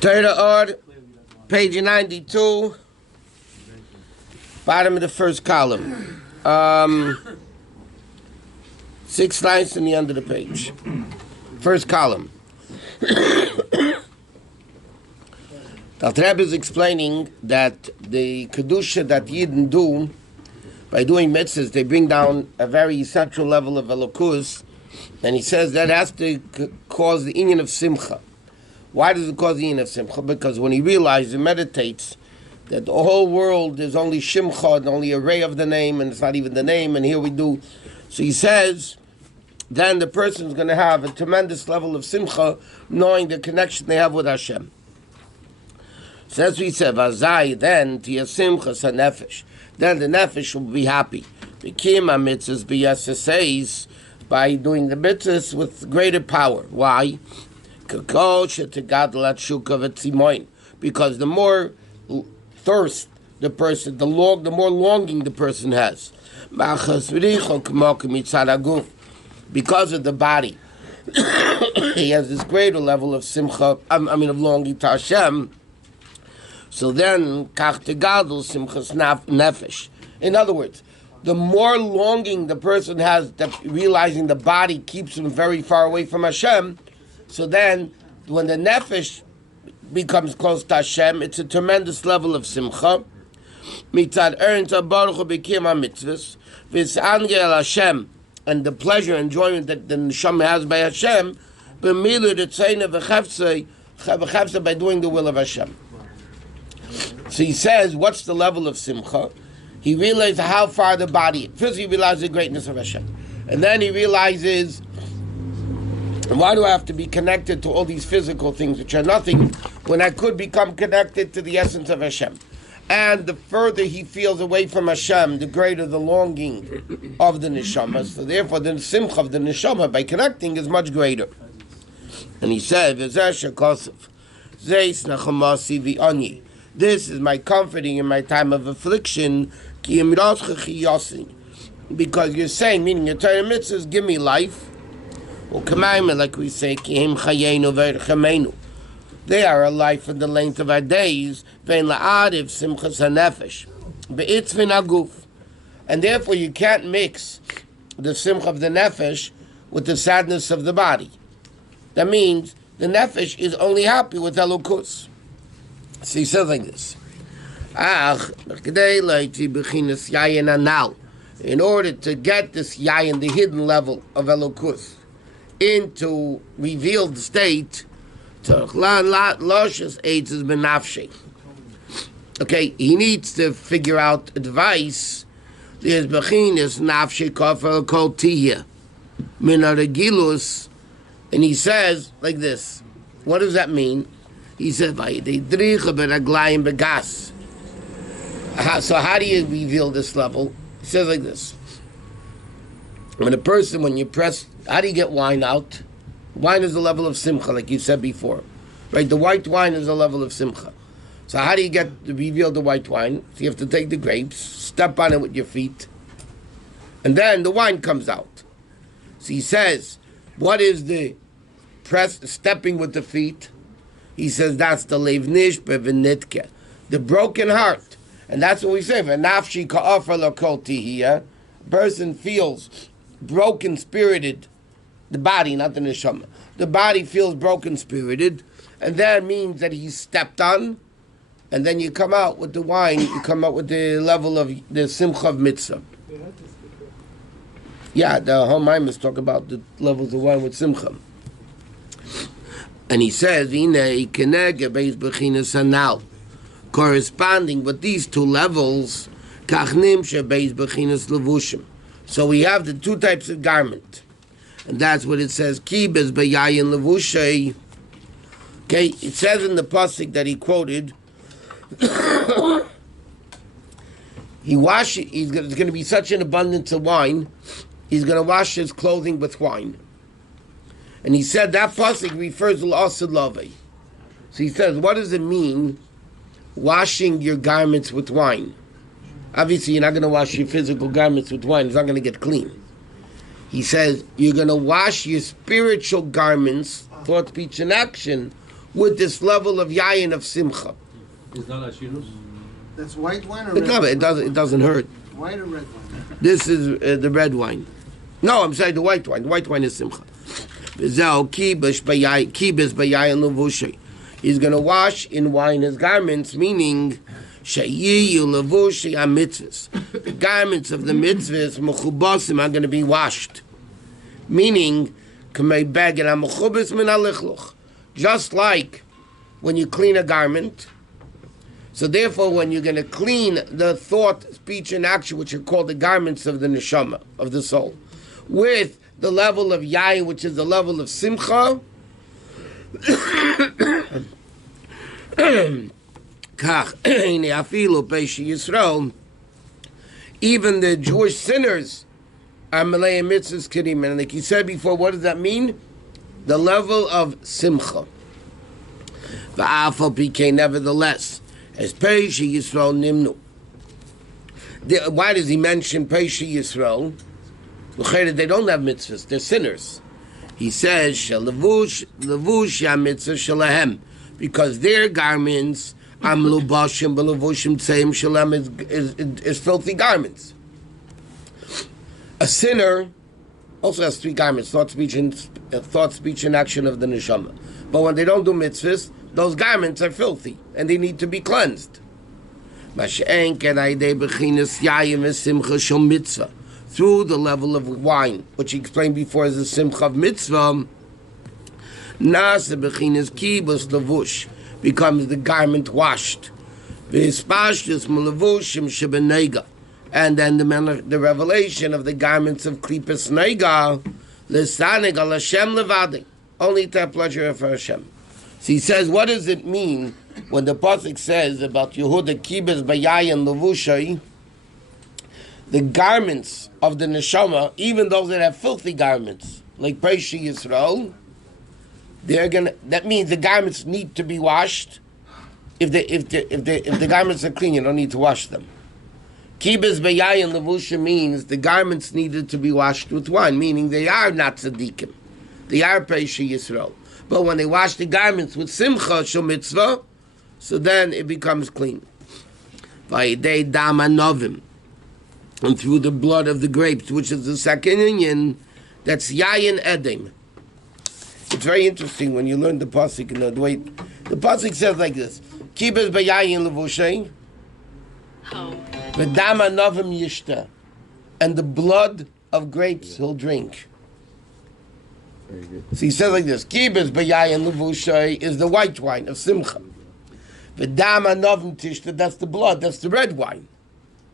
Torah Or Page 92, bottom of the first column. 6 lines in the end of the page. First column. The Rabbi is explaining that the Kedusha that Yidden do, by doing mitzvahs, they bring down a very essential level of Elokus, and he says that has to cause the inyan of Simcha. Why does it cause the inyan of Simcha? Because when he realizes, he meditates, that the whole world is only Shimcha, and only a ray of the name, and it's not even the name, and here we do. So he says, then the person is going to have a tremendous level of Simcha, knowing the connection they have with Hashem. So as we said, Vazai, then, Tia Simcha sa Nefesh. Then the Nefesh will be happy. Bekim ha-mitzvahs b'yasaseis, by doing the mitzvahs with greater power. Why? Because the more thirst the person, the more longing the person has. Because of the body, he has this greater level of simcha, of longing to Hashem. So then, simchas nefesh. In other words, the more longing the person has, realizing the body keeps him very far away from Hashem, so then, when the nefesh becomes close to Hashem, it's a tremendous level of simcha. Mitzad ernta baruch hu b'kiyum ha-mitzvahs, v's'angel Hashem, and the pleasure, enjoyment that the neshama has by Hashem, b'milu d'tzayna v'cheftzei, by doing the will of Hashem. So he says, what's the level of simcha? He realizes how far the body. First, he realizes the greatness of Hashem, and then he realizes, why do I have to be connected to all these physical things which are nothing when I could become connected to the essence of Hashem? And the further he feels away from Hashem, the greater the longing of the neshama. So therefore, the simcha of the neshama by connecting is much greater. And he said, "This is my comforting in my time of affliction, because you're saying, meaning your Torah mitzvahs, give me life." Like we say, they are a life in the length of our days. And therefore you can't mix the simcha of the nefesh with the sadness of the body. That means the nefesh is only happy with Elokus. So he says like this. In order to get this yayin, the hidden level of Elokus, into revealed state, okay, he needs to figure out advice. There's bechinas nafshe kafel kol tihya min haregilus, and he says like this. What does that mean? He says, "Vayidricha beraglayim begas." So how do you reveal this level? He says like this. When you press, how do you get wine out? Wine is a level of simcha, like you said before. Right? The white wine is a level of simcha. So how do you get to reveal the white wine? So you have to take the grapes, step on it with your feet, and then the wine comes out. So he says, what is the stepping with the feet? He says that's the levnish bevenitke, the broken heart. And that's what we say, v'nafshi ka'afar l'kol tihiyah. A person feels broken-spirited, the body, not the neshama. The body feels broken-spirited, and that means that he's stepped on, and then you come out with the wine, you come out with the level of the simcha of mitzvah. Yeah, the whole Maamarim talk about the levels of wine with simcha. And he says, corresponding with these two levels, so we have the two types of garment. And that's what it says, Kibes beyayin levushay. Okay, it says in the pasuk that he quoted, there's going to be such an abundance of wine, he's going to wash his clothing with wine. And he said that pasuk refers to l'asad lavei. So he says, what does it mean, washing your garments with wine? Obviously, you're not going to wash your physical garments with wine. It's not going to get clean. He says, you're going to wash your spiritual garments, thought, speech, and action, with this level of yayin of simcha. Is that Ashirus? That's white wine or red wine? No, it doesn't hurt. White or red wine? This is the red wine. No, I'm saying the white wine. The white wine is simcha. He's going to wash in wine his garments, meaning the garments of the mitzvahs mechubasim are going to be washed. Meaning, just like when you clean a garment. So therefore, when you're going to clean the thought, speech, and action, which are called the garments of the neshama, of the soul, with the level of yayin, which is the level of simcha, even the Jewish sinners are malei mitzvahs kirim. And like you said before, what does that mean? The level of simcha. Nevertheless, as Peishi Yisrael Nimnu. Why does he mention Peishi Yisrael? They don't have mitzvahs, they're sinners. He says, Shalavush mitzvah shalahem, because their garments are mlubashim, belavushim tseim shalem is filthy garments. A sinner also has three garments, thought, speech, and action of the neshama. But when they don't do mitzvahs, those garments are filthy, and they need to be cleansed. Through the level of wine, which he explained before as the simcha of mitzvah, becomes the garment washed. And then the revelation of the garments of klipas nega, only to have pleasure for Hashem. So he says, what does it mean when the pasuk says about Yehuda kibes bayayin levushay? The garments of the neshama, even those that have filthy garments, like Peishi Yisrael, that means the garments need to be washed. If the garments are clean, you don't need to wash them. Kibes bayayin levusha means the garments needed to be washed with wine, meaning they are not tzaddikim. They are Peishi Yisrael. But when they wash the garments with simcha shel mitzvah, so then it becomes clean. Vayidei dam hanovim, and through the blood of the grapes, which is the second inyan, that's yayin edem. It's very interesting when you learn the pasuk. The way the pasuk says like this: Kibes bayayin levushay, v'dam hanovim yishta, and the blood of grapes he'll drink. Very good. So he says like this: Kibes bayayin levushay is the white wine of simcha. V'dam hanovim tishta, that's the blood, that's the red wine.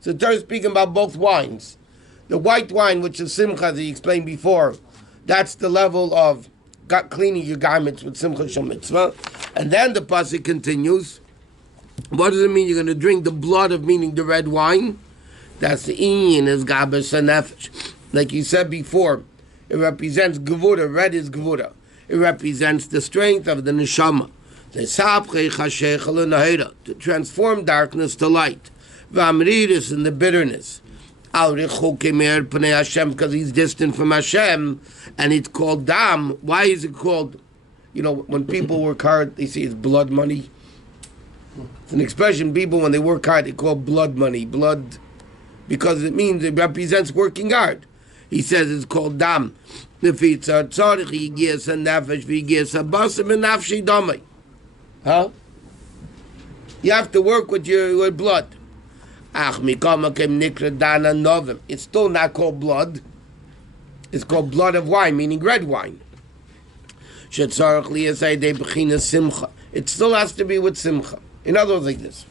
So the Torah is speaking about both wines. The white wine, which is simcha, as he explained before, that's the level of cleaning your garments with simcha shel mitzvah. And then the pasuk continues. What does it mean? You're going to drink the blood of, meaning the red wine? That's the inyan is gabas nefesh. Like you said before, it represents gevura. Red is gevura. It represents the strength of the neshama. To transform darkness to light. V'amridus, in the bitterness. Because he's distant from Hashem, and it's called dam. Why is it called? When people work hard, they say it's blood money. It's an expression people, when they work hard, they call blood money. Blood, because it represents working hard. He says it's called dam. Huh? You have to work with your blood. It's still not called blood. It's called blood of wine, meaning red wine. It still has to be with simcha. In other words, like this.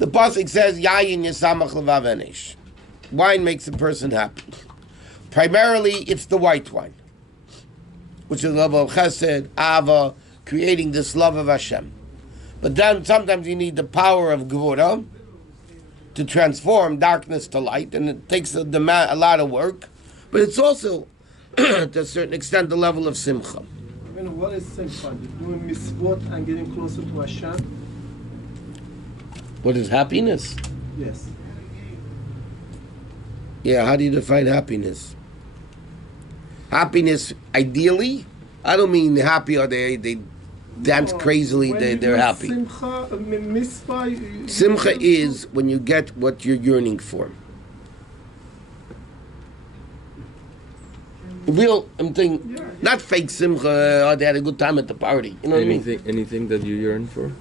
The pasuk says, Yayin yisamach levav enesh. Wine makes a person happy. Primarily, it's the white wine, which is the level of chesed, ava, creating this love of Hashem. But then sometimes you need the power of gevura to transform darkness to light, and it takes a lot of work. But it's also, to a certain extent, the level of simcha. What is simcha? Doing mitzvot and getting closer to Hashem? What is happiness? Yes. Yeah, how do you define happiness? Happiness, ideally, I don't mean happy or they dance crazily, When you they're do happy. Simcha, mitzvah, Simcha is when you get what you're yearning for. Real, I'm thinking, not fake simcha, they had a good time at the party. You know what I mean? Anything that you yearn for?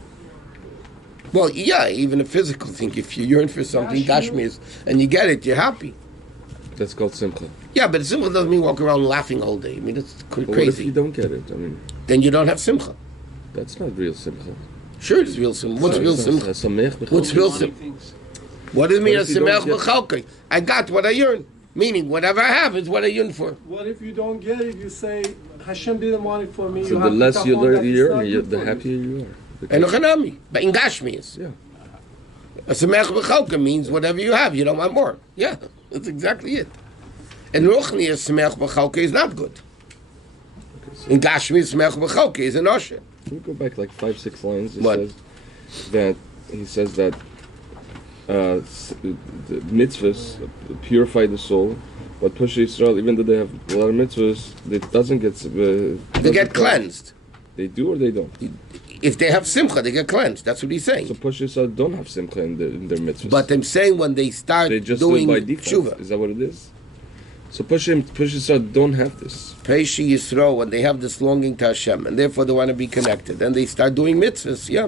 Well, yeah, even a physical thing. If you yearn for something, gashmis, and you get it, you're happy. That's called simcha. Yeah, but simcha doesn't mean walk around laughing all day. I mean, it's But crazy. what if you don't get it? I mean, Then you don't have simcha. that's not real simcha. Sure, it's real simcha. What's real simcha? What's real simcha? What does it mean a What if you don't simcha get- b'chalkei? I got what I yearn. Meaning, whatever I have is what I yearn for. What if you don't get it? You say, Hashem didn't want it for me. So the have less you bitachon learn, that it's you not yearn, good the for happier you are. And ochanami, but in gashmis. Yeah. A simcha b'chalkei means whatever you have, you don't want more. Yeah, that's exactly it. And ruchni a simcha b'chalkei is not good. In gashmis, simcha b'chalkei is an osher. Can we go back like 5-6 lines? What? He says that the mitzvahs purify the soul, but push Israel, even though they have a lot of mitzvahs, it doesn't get. They get cleansed. They do or they don't. If they have simcha, they get cleansed. That's what he's saying. So push Israel don't have simcha in their mitzvahs. But I'm saying when they start they just do doing it by default. tshuva, Is that what it is? So push Israel don't have this. Peishi Yisro, when they have this longing to Hashem, and therefore they want to be connected, and they start doing mitzvahs, yeah,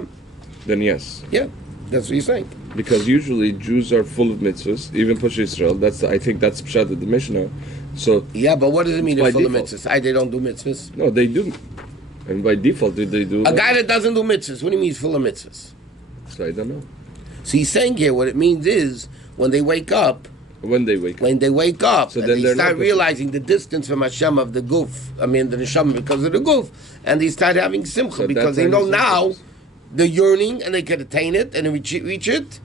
Then yes, that's what he's saying. because usually Jews are full of mitzvahs. Even push Israel. I think that's pshat of the Mishnah. So Yeah, but what does it mean By they're full of default. mitzvahs? They don't do mitzvahs. no, they do, and by default they do. A guy that doesn't do mitzvahs, what do you mean he's full of mitzvahs? So I don't know So he's saying here what it means is when they wake up, when they wake up. So then and they they're start not realizing the distance from Hashem of the goof, the neshama because of the goof, and they start having simcha At that because they time know it's not now mitzvahs. the yearning and they can attain it and reach it,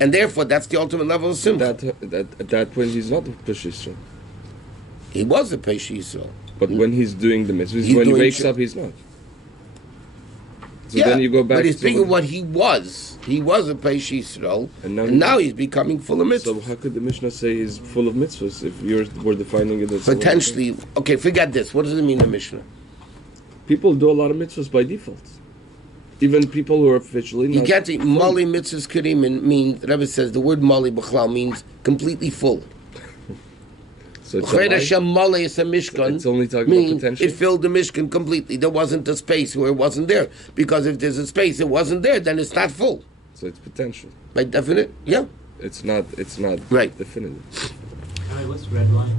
and therefore that's the ultimate level of simcha. At that point he's not push Israel. He was a Peishi Yisrael. But when he's doing the mitzvahs, He's when he doing wakes tshuva. up, he's not. So Yeah, then you go back. but he's to thinking what he was. He was a Peishi Yisrael, And and now now he- he's becoming full of So mitzvahs. how could the Mishnah say he's full of mitzvahs if we're defining it as Potentially, okay, forget this. What does it mean in Mishnah? People do a lot of mitzvahs by default. Even people who are officially You not. get the Mali mitzvahs Kerim means, the Rebbe says the word Mali B'chlal means completely full. So it's, Chayr a lie. Hashem Mali is a Mishkan. It's only talking about means potential. it filled the Mishkan completely. There wasn't a space where it wasn't there. Because if there's a space it wasn't there, then it's not full. So it's potential. By definite, yeah. It's not. Right. definitive. Hi, what's red line?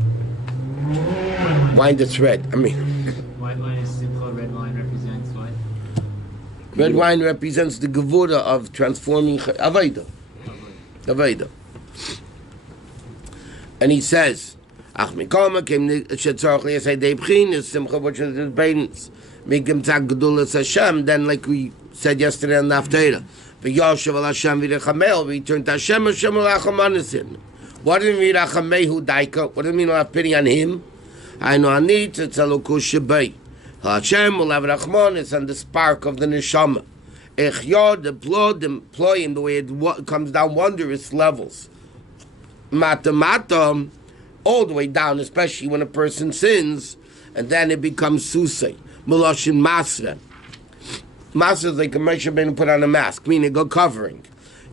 Wine that's red. I mean, White line is simple, red line represents what? red wine represents the Gevura of transforming Avaida. Avaida. And he says, Ach mikoma came shetzarach liyasei deibchin simcha which is the beins migim tzag gedulas Hashem. Then, like we said yesterday on the Haftarah, v'yoshev al Hashem v'rechamel, we turn to Hashem l'achamanesin. What does it mean rachamehu daika? What does it mean to have pity on him? I know I need to tell Shebei. Hashem will have rachmanis and the spark of the neshama. Echyod, the blood, employing the way it comes down wondrous levels. Mata, all the way down, especially when a person sins, and then it becomes susay. Meloshin masra. Masra is like a Moshe Rabbeinu put on a mask, meaning a covering.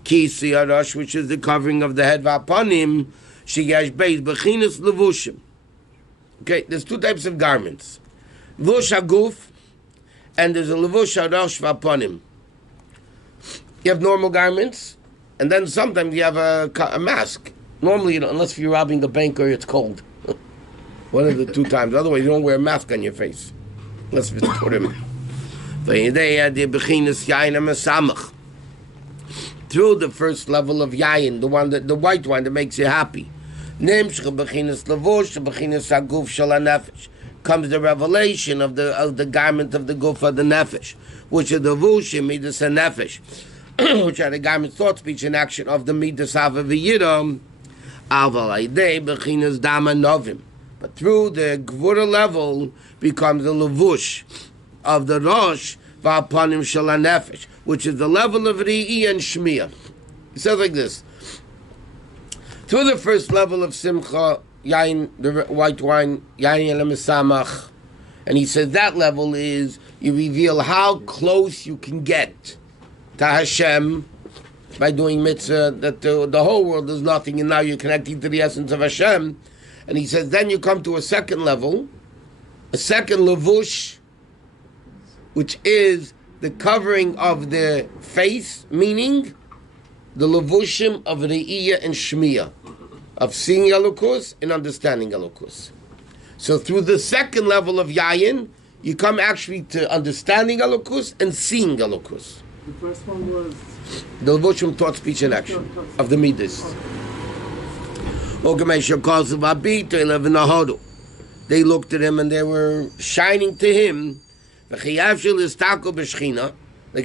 Kisi arash, which is the covering of the head vapanim. Shigash beis bechinas levushim. Okay, there's two types of garments. Levush haguf, and there's a levush arash vapanim. You have normal garments, and then sometimes you have a mask. Normally, unless you're robbing a bank or it's cold. One of the two times. Otherwise, you don't wear a mask on your face. Unless it's Purim. Through the first level of yayin, the white wine that makes you happy, comes the revelation of the garment of the guf of the nefesh, which are the vushim midas and nefesh, which are the garment, thought, speech, and action of the midas hava v'yiram. But through the gvura level becomes the levush of the rosh v'apanim shel nefesh, which is the level of ri'i and shmiya. It says like this: through the first level of simcha, yain, the white wine, yain el mesamach, and he says that level is You reveal how close you can get to Hashem by doing mitzvah, that the whole world is nothing, and now you're connecting to the essence of Hashem. And he says, then you come to a second level, a second levush, which is the covering of the face, meaning the levushim of Re'iyah and Shmiyah, of seeing Elokus and understanding Elokus. So through the second level of Yayin, you come actually to understanding Elokus and seeing Elokus. The first one was The levushim, thought, speech, and action of the Midas. They looked at him and they were shining to him. Like the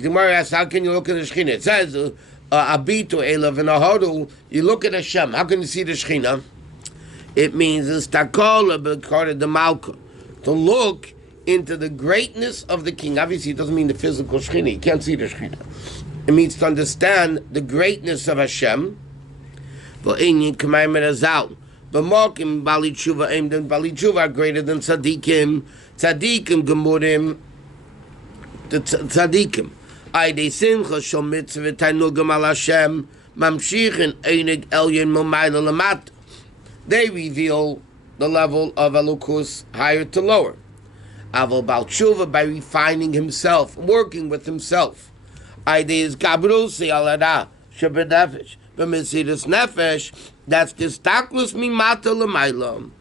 Gemara asks, how can you look at the Shechina? It says, Abitu Elav and Ahodu, you look at Hashem. How can you see the Shechina? It means to look into the greatness of the king. Obviously, it doesn't mean the physical Shechina. You can't see the Shechina. It means to understand the greatness of Hashem. But Mokim Bali Tshuva aimed and Bali Tshuva are greater than Tzadikim. Tzadikim Gemurim. The Tzadikim. Aydei Simcha Shal Mitzvah Tainugam Al Hashem Mamshichin Einig Elyon Momayla Lamat. They reveal the level of Elokus higher to lower. Aval Bal Tshuva, by refining himself, working with himself. Aydei is Gabrul Se'alada Shabbat Nefesh. But Mesidas Nefesh, that's this taklus mimata l'mayla.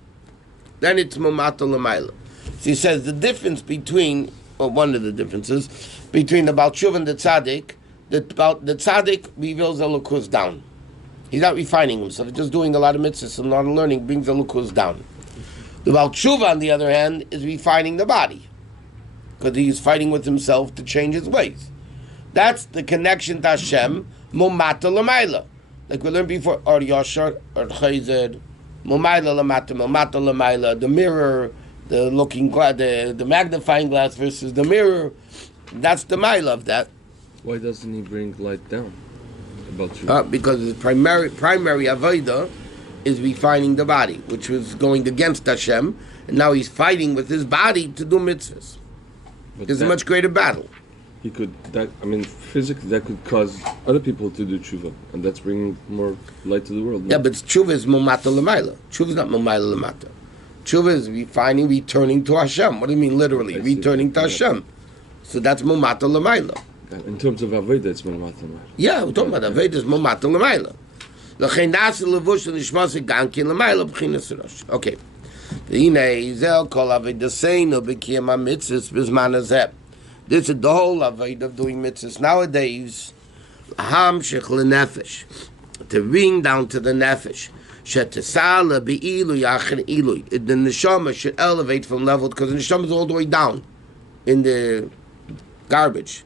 Then it's mimata l'mayla. So he says the difference between, or one of the differences, between the Baal Tshuva and the Tzaddik, the Tzaddik reveals Elokus down. He's not refining himself, he's just doing a lot of mitzvahs and a lot of learning, brings Elokus down. The Baal Tshuva, on the other hand, is refining the body, because he's fighting with himself to change his ways. That's the connection to Hashem, mimata l'mayla. Like we learned before, or Yashar, or Chayzed, Momayla Lamata, Mamata Lamayla, the mirror, the looking glass, the magnifying glass versus the mirror. That's the Maila of that. Why doesn't he bring light down? About you? Because his primary Avodah is refining the body, which was going against Hashem, and now he's fighting with his body to do mitzvahs. There's a much greater battle. He could, physically, that could cause other people to do tshuva, and that's bringing more light to the world. No? Yeah, but tshuva is momata l'mayla. Tshuva is not momayla l'mata. Tshuva is returning to Hashem. What do you mean literally? Returning to Hashem. So that's momata l'mayla. In terms of Aveda, it's momata l'mayla. Yeah, we're talking about Aveda is momata l'mayla. L'chein nasa levush l'nishmasa gankin l'mayla b'chinas rosh. Okay. V'hinei zel kol Aveda seinu b'kiyam ha-mitzvahs b'zman hazeh. This is the whole avodah of doing mitzvahs nowadays. Hamshich lenefesh, to bring down to the nefesh. Shetisala be'ilu yachin ilu. The neshama should elevate from level, because the neshama is all the way down in the garbage.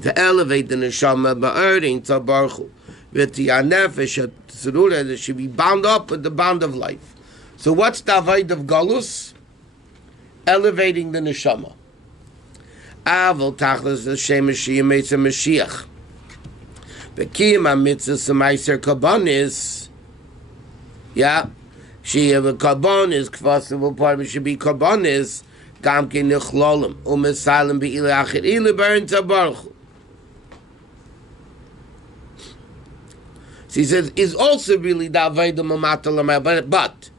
To elevate the neshama ba'erin tabarchu. V'ti nefesh tzurura, that should be bound up with the bond of life. So what's the avodah of galus? Elevating the neshama. Aval tachlis l'shem Mashiach Mashiach. Bekiyam ha-mitzvah s'maiser karbonis. Yeah, sheyeh karbonis kvasav part of it should be karbonis. Gam ke nichlolim u'mesalim be'ilu achir ilu b'erin tabaruch. So he says is also really the avodah mamata l'mayla, but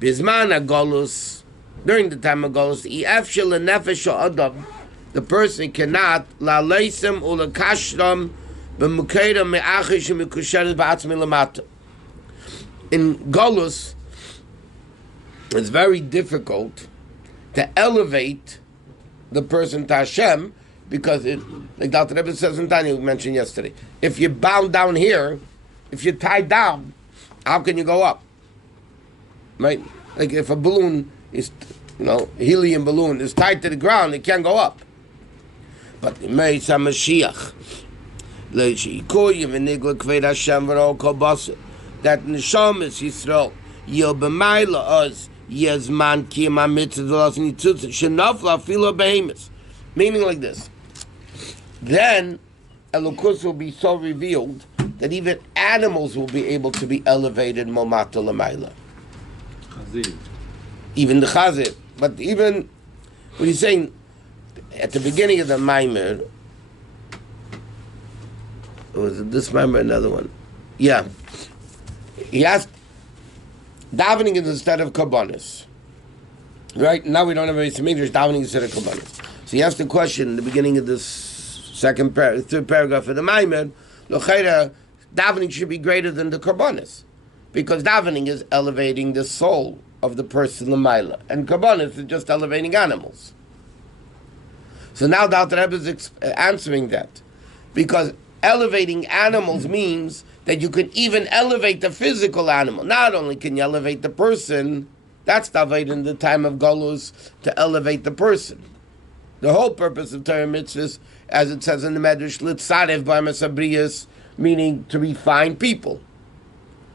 bizman ha-golus, during the time of golus, i'efshel l'nefesh ha'adam. The person cannot la leisem ula kashram b'mukeda me'achish me'kusheres ba'atzmi lamata. In Golus, it's very difficult to elevate the person to Hashem, because like Dr. Rebbe says in Tanya, we mentioned yesterday, if you're bound down here, if you're tied down, how can you go up? Right? Like if a balloon is, helium balloon is tied to the ground, it can't go up. But the Meis HaMashiach, that Neshamas Yisrael, Yil B'mayla Oz, Yezman Kiyam HaMitzvah Nitzutz, Shenafla Filo Behemoth. Meaning like this. Then, Elokus will be so revealed that even animals will be able to be elevated Momata L'mayla. Even the Chazir. But even, what he's saying, at the beginning of the Maimer, was it this Maimer or another one? Yeah. He asked, davening is instead of Kabbanis. Right? Now we don't have a English davening instead of Kabbanis. So he asked the question in the beginning of this third paragraph of the Maimer, L'cheira, davening should be greater than the Kabbanis. Because davening is elevating the soul of the person l'mayla, and Kabbanis is just elevating animals. So now the Alter Rebbe is answering that, because elevating animals means that you can even elevate the physical animal. Not only can you elevate the person, that's David in the time of Golus, to elevate the person. The whole purpose of Torah mitzvahs, as it says in the Medrash, litzarev b'masabriyas, meaning to refine people.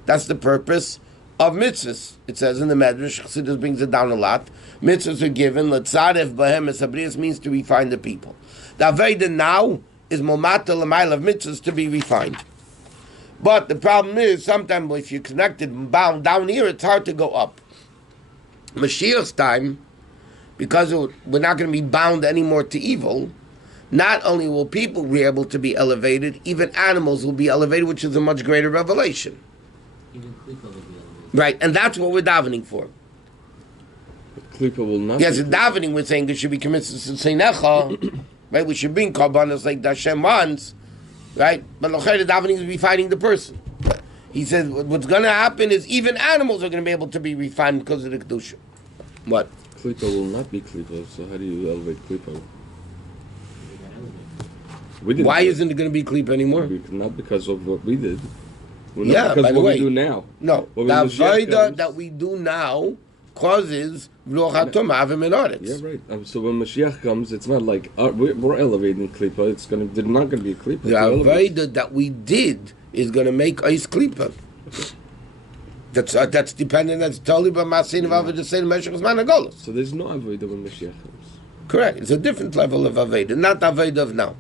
That's the purpose of mitzvahs. It says in the Medrash, Chassidus brings it down a lot. Mitzvahs are given, letzarev b'hem esabriyas means to refine the people. The Aveda now is momata l'mayla of mitzvahs to be refined. But the problem is, sometimes if you're connected and bound down here, it's hard to go up. Mashiach's time, because we're not going to be bound anymore to evil, not only will people be able to be elevated, even animals will be elevated, which is a much greater revelation. Even Klipa will be elevated. Right, and that's what we're davening for. But Klipa will not. Yes, be in davening we're saying it should be committed to Seinecha, right? We should bring Karbanos like Hashem wants, right? But L'chayr, the davening is refining the person. He says what's going to happen is even animals are going to be able to be refined because of the Kedusha. What? Klipa will not be Klipa, so how do you elevate Klipa? They got elevated. We didn't. Why isn't it going to be Klip anymore? Not because of what we did. Well, Yeah, not because by the what way. we do now. No, When the Mashiach Avodah comes- that we do now causes Ruach HaTomah Avim and Oretz. Yeah, right. So when Mashiach comes, it's not like we're elevating Klipa. They're not going to be a Klipa. The They're elevated. Avodah that we did is going to make Eis Klipa. That's dependent. That's totally by Masin of Avodah Sein Meshach Zman HaGolus. So there's no Avodah when Mashiach comes. Correct. It's a different level of Avodah, not the Avodah of now.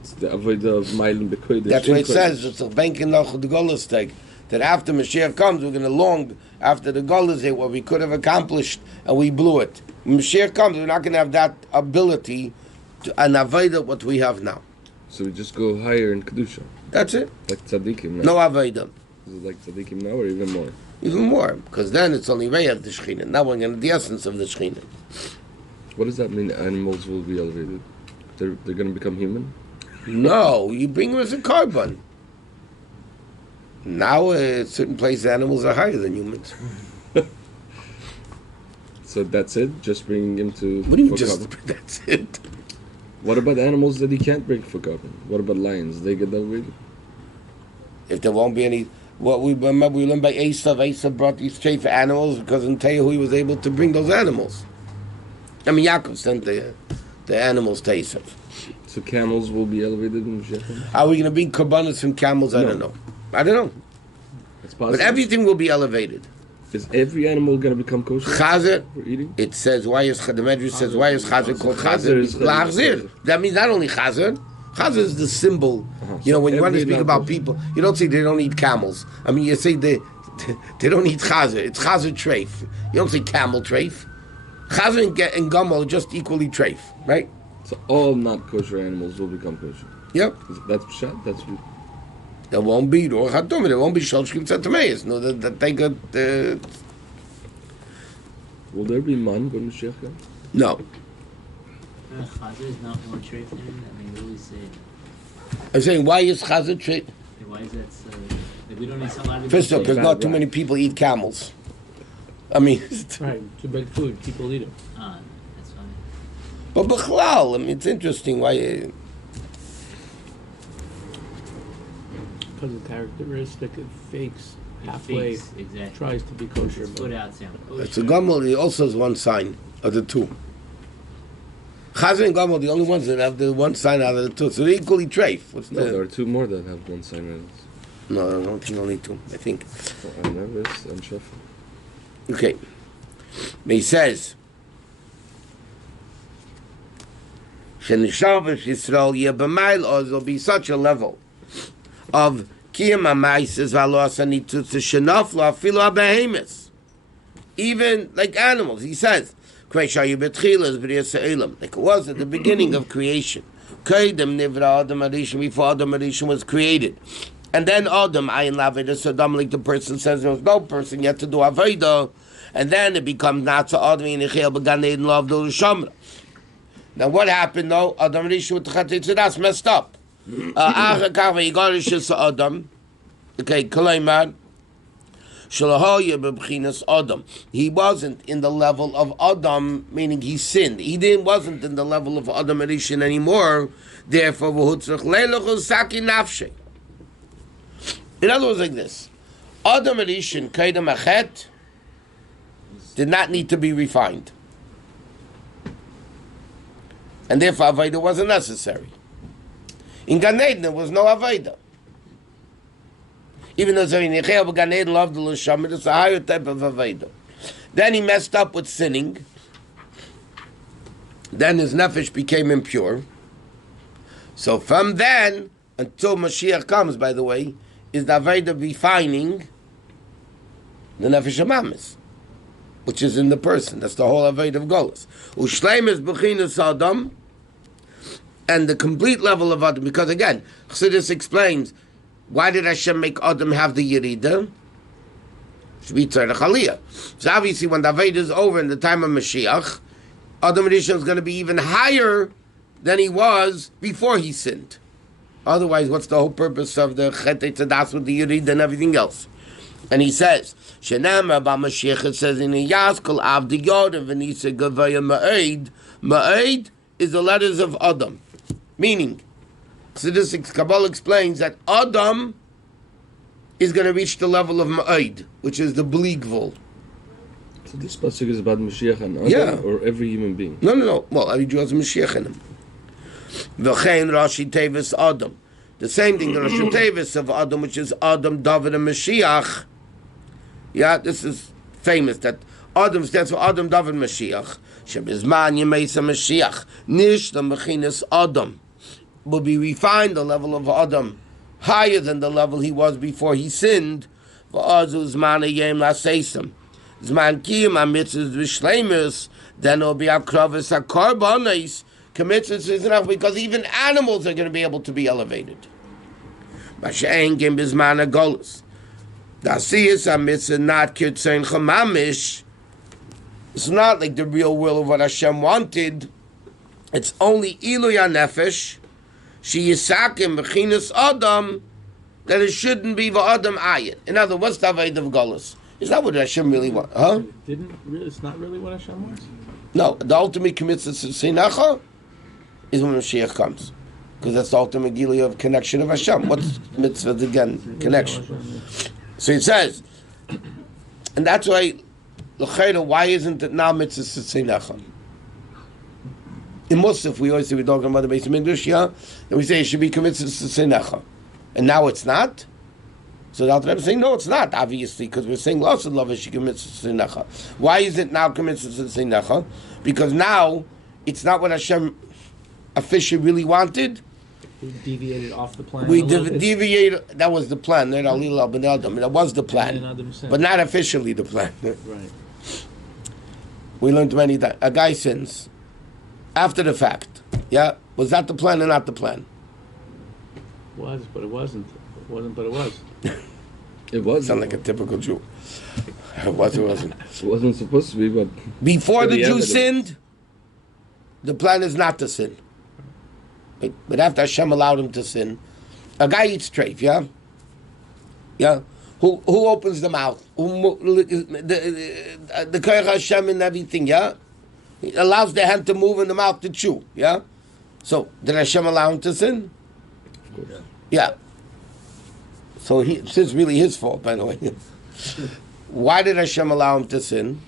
It's the Avodah of Mailim Bekodesh. That's what it says. It's a banking noch the Golus take. That after Mashiach comes, we're going to long after the Golus day what we could have accomplished and we blew it. When Mashiach comes, we're not going to have that ability to an Avodah what we have now. So we just go higher in Kedusha. That's it. Like Tzaddikim now. No Avodah. Is it like Tzaddikim now or even more? Even more, because then it's only Rei of the Shekhinah. Now we're going to the essence of the Shekhinah. What does that mean animals will be elevated? They're going to become human? No, you bring them as a carbon. Now, certain places, animals are higher than humans. So that's it? Just bringing him to... What do you for just? carbon? That's it. What about animals that he can't bring for carbon? What about lions? They get elevated? If there won't be any, what we remember, we learned by Esav. Esav brought these treif animals because in Tehu he was able to bring those animals. I mean, Yaakov sent the animals to Esav. So camels will be elevated in Mashiach? Are we going to bring korbanos from camels? I No. don't know. I don't know. It's possible. But everything will be elevated. Is every animal going to become kosher Chazer. for eating? It says why is the Medrash says why is Chazer called Chazer Chazer? is Lachzir. That means not only Chazer. Chazer is the symbol. You know, So when you want to every speak about non-kosher- people, you don't say they don't eat camels. I mean, you say they don't eat Chazer. It's Chazer treif. You don't say camel treif. Chazer and Gomel are just equally treif, right? So all not kosher animals will become kosher. Yep. That's pshat. That's There won't be Ruach HaTomah. There won't be Shalshkim Tzatameis. No, that they got. will there be man when Mashiach comes? No. Chazer is not more treif than him. I mean, really say. I'm saying why is Chazer treif? Why is that so? Like, we don't need somebody. First of all, because Bad not too rat. many people eat camels. I mean, Right, it's a big food. People eat it. That's fine. but b'chlal, I mean, it's interesting why. Because of characteristic, it fakes It halfway, fakes, exactly. tries to be kosher. It's But put out sound kosher. It's a Gomel. It also has one sign of the two. Chazer and Gomel, the only ones that have the one sign out of the two. So they're equally treif. What's No, there the? are two more that have one sign in No, I don't think only two. I think. it. Nevis and Shef. Okay. But he says, "Shenishavish Yisrael Yebamayl Oz will be such a level of kiyam amaises v'alos anitzutz shenafla afilu abehemis, even like animals." He says, Like it was at the beginning of creation. Before Adam Arishon was created. And then Adam, Ayin Laveda Sodom, like the person says there was no person yet to do Aveda. And then it becomes not so Adam and Yechiel began to love the Shamra. Now what happened though? Adam Arishon with the Chatitzadas messed up. Adam, okay, Kalaimad. Adam. He wasn't in the level of Adam, meaning he sinned. He wasn't in the level of Adam Arishon anymore. Therefore, in other words, like this: Adam Arishon Kaidam Achet did not need to be refined, and therefore Aveda wasn't necessary. In Gan Eden, there was no Aveda. Even though Yechiel Gan Eden loved the L'Shamid, it's a higher type of Aveda. Then he messed up with sinning. Then his nefesh became impure. So from then until Mashiach comes, by the way, is the Aveda refining the nefesh amamis, which is in the person. That's the whole Aveda of Golus. Ushleim is B'chinas Adam, and the complete level of Adam. Because again, Chassidus explains, why did Hashem make Adam have the Yerida? So obviously when the Aveda is over in the time of Mashiach, Adam Rishon is going to be even higher than he was before he sinned. Otherwise, what's the whole purpose of the Chet Tzadas with the Yerida and everything else? And he says, Shenam about Mashiach, it says in the Yaskal Avdi Yod and Venisa Gavaya Ma'ed. Ma'ed is the letters of Adam. Meaning, Kabbalistic Kabbalah explains that Adam is going to reach the level of Ma'id, which is the Bligvul. So this pasuk is about Mashiach and Adam, or every human being? No. Well, every Jew has a Mashiach in him. V'chein Rashi Tevis Adam. The same thing, the Rashi Tevis of Adam, which is Adam, David, and Mashiach. Yeah, this is famous, that Adam stands for Adam, David, Mashiach. Shebizman Yemeisa Mashiach. Nish the Mechinas Adam will be refined, the level of Adam, higher than the level he was before he sinned. V'azu Zman Yem Laseisim. Zman Kiyim HaMitzvahs V'Shleimus. Then it will be Akravis HaKarbanis. Because even animals are going to be able to be elevated. Mashe'en Gim Bizman HaGolus. Dasiyas HaMitzvah not Kirtzein Chamamish. It's not like the real will of what Hashem wanted. It's only Ilui HaNefesh. She Yisakim Bechinas Adam, that it shouldn't be V'Adam Ayin. In other words, what's the Aved of Golus? Is that what Hashem really wants? Huh? It's not really what Hashem wants? No, the ultimate commitment to Sinacha is when Mashiach comes. Because that's the ultimate gili of connection of Hashem. What's mitzvah again? Connection. So it says, and that's why, why isn't it now mitzvah Sinacha? In Musaf, we always say we're talking about the base of English, yeah? And we say it should be committed to Sinecha. And now it's not? So the Alter Rebbe is saying, no, it's not, obviously, because we're saying lots of love is she commits to Sinecha. Why is it now committed to Sinecha? Because now, it's not what Hashem officially really wanted. We deviated off the plan. We deviated, that was the plan. That was the plan. But not officially the plan. Right. We learned many times. A guy sins after the fact. Yeah? Was that the plan or not the plan? It was, but it wasn't. It wasn't, but it was. It was. Sound like a typical Jew. It was, it wasn't. It wasn't supposed to be, but... Before the Jew sinned, the plan is not to sin. But after Hashem allowed him to sin, a guy eats treif, yeah? Yeah? Who opens the mouth? The Koyach Hashem and everything, yeah? He allows the hand to move and the mouth to chew, yeah? So, did Hashem allow him to sin? Of course. Yeah. So it's really his fault, by the way. Why did Hashem allow him to sin?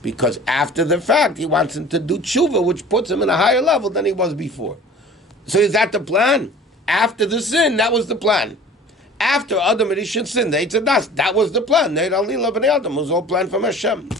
Because after the fact, he wants him to do tshuva, which puts him in a higher level than he was before. So is that the plan? After the sin, that was the plan. After Adam and Rishon sinned, that was the plan. It was all planned from Hashem.